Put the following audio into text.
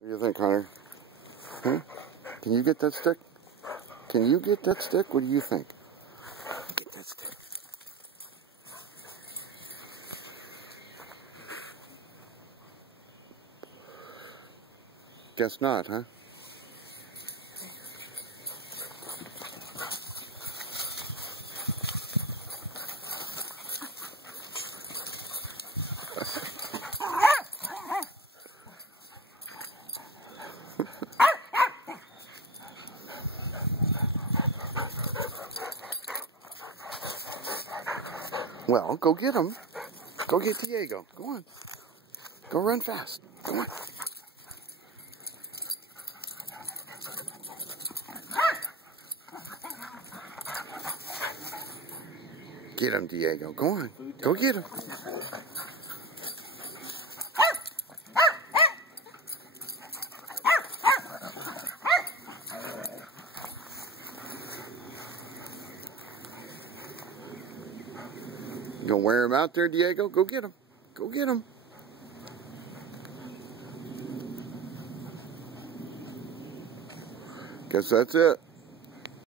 What do you think, Hunter? Huh? Can you get that stick? Can you get that stick? What do you think? Get that stick. Guess not, huh? Well, go get him. Go get Diego. Go on. Go run fast. Go on. Get him, Diego. Go on. Go get him. You gonna wear him out there, Diego? Go get him. Go get him. Guess that's it.